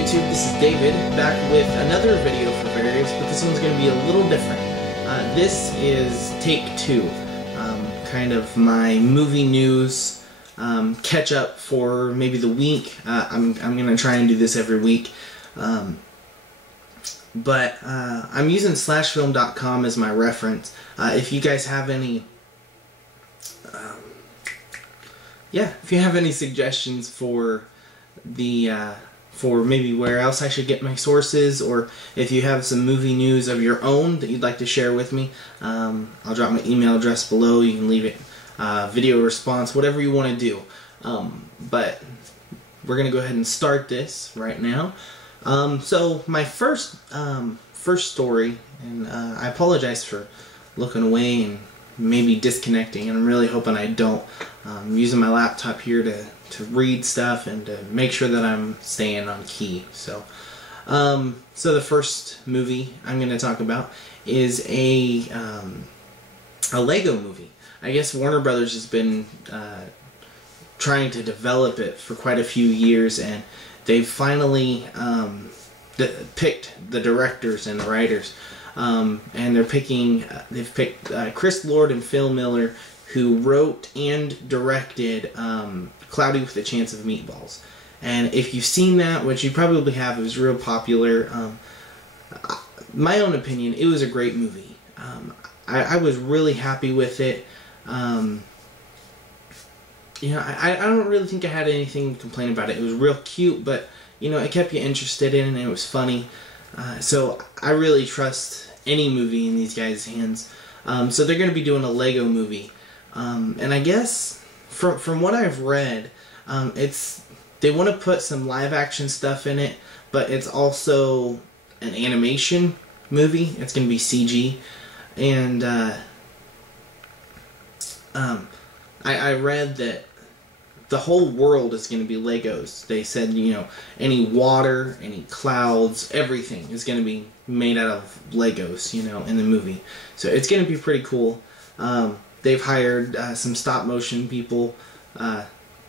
YouTube, this is David, back with another video for Various, but this one's going to be a little different. This is take two, kind of my movie news catch up for maybe the week. I'm going to try and do this every week, but I'm using /film.com as my reference. If you guys have any if you have any suggestions for for maybe where else I should get my sources, or if you have some movie news of your own that you'd like to share with me, I'll drop my email address below. You can leave it, video response, whatever you want to do. But we're gonna go ahead and start this right now. So my first story, and I apologize for looking away and maybe disconnecting, and I'm really hoping I don't. I'm using my laptop here to read stuff and to make sure that I'm staying on key. So the first movie I'm going to talk about is a Lego movie. I guess Warner Brothers has been trying to develop it for quite a few years, and they've finally picked the directors and the writers. And they've picked Chris Lord and Phil Miller, who wrote and directed Cloudy with a Chance of Meatballs. And if you've seen that, which you probably have, it was real popular. My own opinion, it was a great movie. I was really happy with it. You know, I don't really think I had anything to complain about it. It was real cute, but you know, it kept you interested in it, and it was funny. So I really trust any movie in these guys' hands. So they're going to be doing a Lego movie. And I guess from what I've read, they want to put some live action stuff in it, but it's also an animation movie. It's going to be CG. And I read that the whole world is going to be Legos. They said, you know, any water, any clouds, everything is going to be made out of Legos, you know, in the movie. So it's going to be pretty cool. They've hired some stop motion people,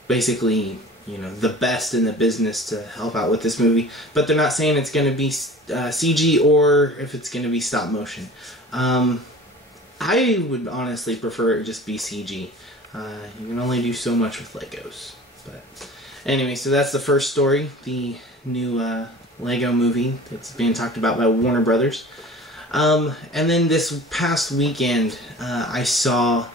basically, you know, the best in the business to help out with this movie. But they're not saying it's going to be CG or if it's going to be stop motion. I would honestly prefer it just be CG. You can only do so much with Legos. But anyway, so that's the first story, the new Lego movie that's being talked about by Warner Brothers. And then this past weekend, I saw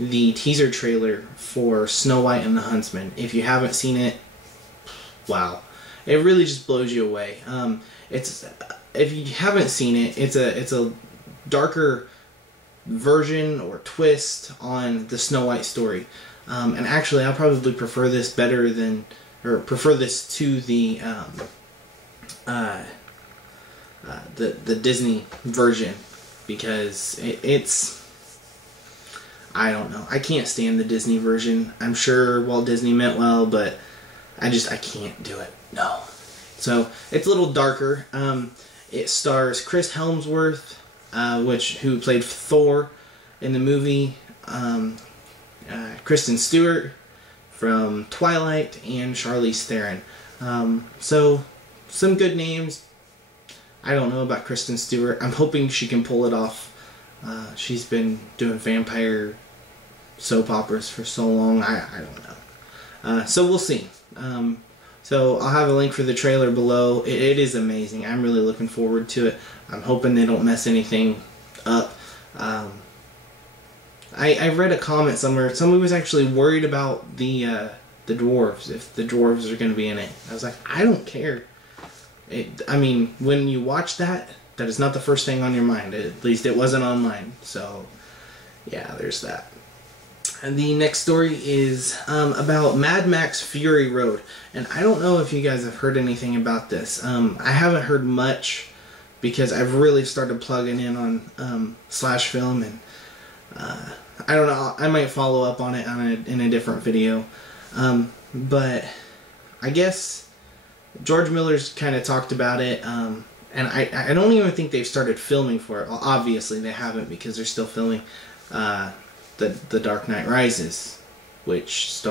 the teaser trailer for Snow White and the Huntsman. If you haven't seen it, wow, it really just blows you away. If you haven't seen it, it's a darker version or twist on the Snow White story. And actually, I'll probably prefer this better than, or prefer this to the Disney version, because it's, I don't know, I can't stand the Disney version. I'm sure Walt Disney meant well, but I can't do it. No. So it's a little darker. It stars Chris Hemsworth, who played Thor in the movie, Kristen Stewart from Twilight, and Charlize Theron. So some good names. I don't know about Kristen Stewart. I'm hoping she can pull it off. She's been doing vampire soap operas for so long. I don't know. So we'll see. So I'll have a link for the trailer below. It is amazing. I'm really looking forward to it. I'm hoping they don't mess anything up. I read a comment somewhere. Somebody was actually worried about the dwarves, if the dwarves are going to be in it. I was like, I don't care. I mean, when you watch that is not the first thing on your mind. At least it wasn't on mine. So, yeah, there's that. And the next story is about Mad Max Fury Road. And I don't know if you guys have heard anything about this. I haven't heard much because I've really started plugging in on /film, and I don't know, I might follow up on it in a different video. But I guess George Miller's kind of talked about it, and I don't even think they've started filming for it. Well, obviously they haven't, because they're still filming The Dark Knight Rises, which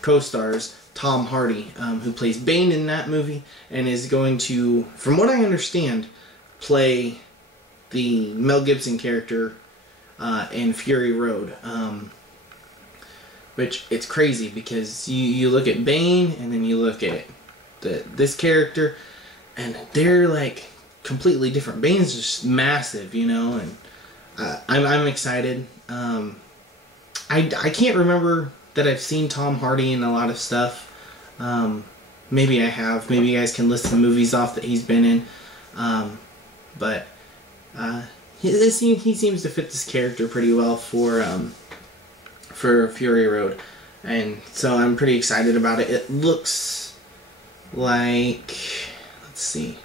co-stars Tom Hardy, who plays Bane in that movie, and is going to, from what I understand, play the Mel Gibson character in Fury Road. Which, it's crazy, because you look at Bane, and then you look at this character, and they're like completely different. Bane's just massive, you know, and I'm excited. I can't remember that I've seen Tom Hardy in a lot of stuff. Maybe I have. Maybe you guys can list some movies off that he's been in. But he seems to fit this character pretty well for Fury Road, and so I'm pretty excited about it. It looks like, let's see.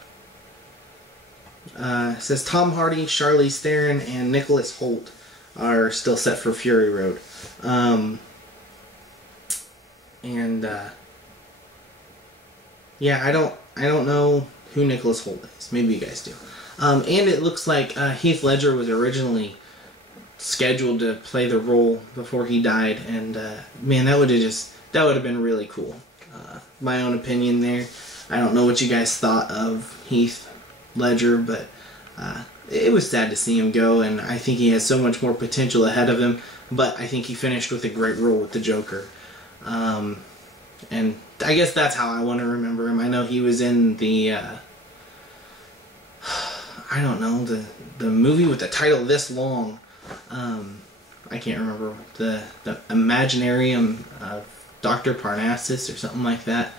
It says Tom Hardy, Charlize Theron, and Nicholas Hoult are still set for Fury Road. Yeah, I don't know who Nicholas Hoult is. Maybe you guys do. And it looks like Heath Ledger was originally scheduled to play the role before he died, and man, that would have been really cool. My own opinion there. I don't know what you guys thought of Heath Ledger, but it was sad to see him go, and I think he has so much more potential ahead of him, but I think he finished with a great role with the Joker. And I guess that's how I want to remember him. I know he was in the I don't know, the movie with the title this long. I can't remember, the Imaginarium of Dr. Parnassus or something like that.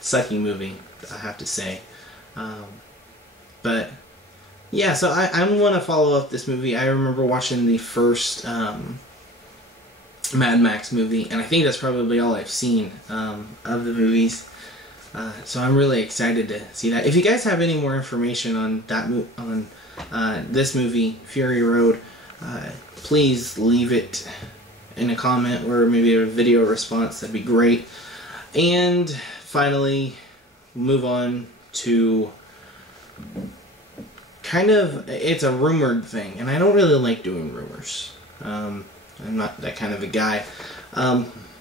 Sucky movie, I have to say. But yeah, so I want to follow up this movie. I remember watching the first Mad Max movie, and I think that's probably all I've seen of the movies. So I'm really excited to see that. If you guys have any more information on that this movie, Fury Road, please leave it in a comment or maybe a video response. That'd be great. And finally, move on to kind of, it's a rumored thing, and I don't really like doing rumors. I'm not that kind of a guy,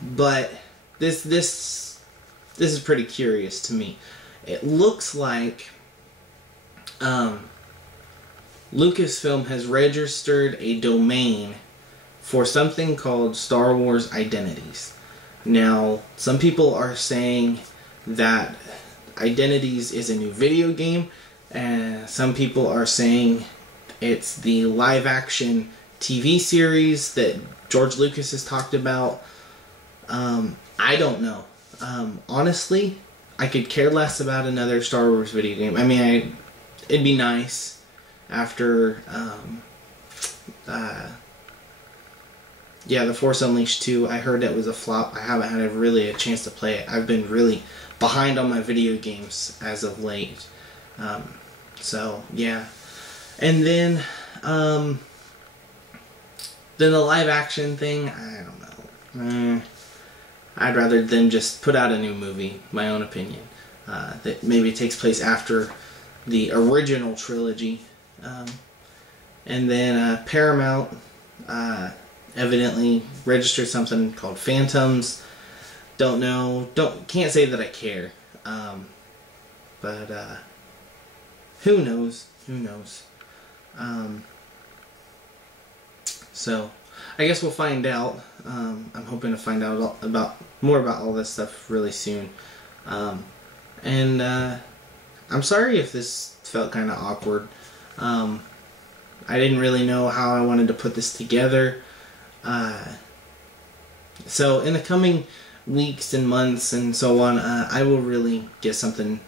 but this is pretty curious to me. It looks like LUCASFILM has registered a domain for something called Star Wars Identities. Now, some people are saying that Identities is a new video game, and some people are saying it's the live-action TV series that George Lucas has talked about. I don't know. Honestly, I could care less about another Star Wars video game. I mean, it'd be nice after, yeah, The Force Unleashed 2. I heard it was a flop. I haven't had really a chance to play it. I've been really behind on my video games as of late. So, yeah. And then the live action thing, I don't know. I'd rather them just put out a new movie, my own opinion, that maybe takes place after the original trilogy. And then Paramount evidently registered something called Phantoms. Don't know, can't say that I care. But who knows? So I guess we'll find out. I'm hoping to find out more about all this stuff really soon. And I'm sorry if this felt kind of awkward. I didn't really know how I wanted to put this together. So in the coming weeks and months and so on, I will really get something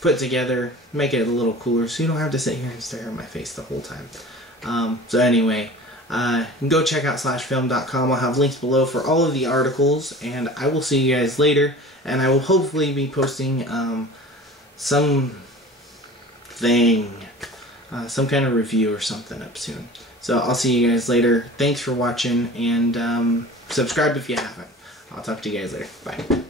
put together, make it a little cooler, so you don't have to sit here and stare at my face the whole time. So anyway, go check out /film.com. I'll have links below for all of the articles, and I will see you guys later. And I will hopefully be posting some kind of review or something up soon. So I'll see you guys later. Thanks for watching, and subscribe if you haven't. I'll talk to you guys later. Bye.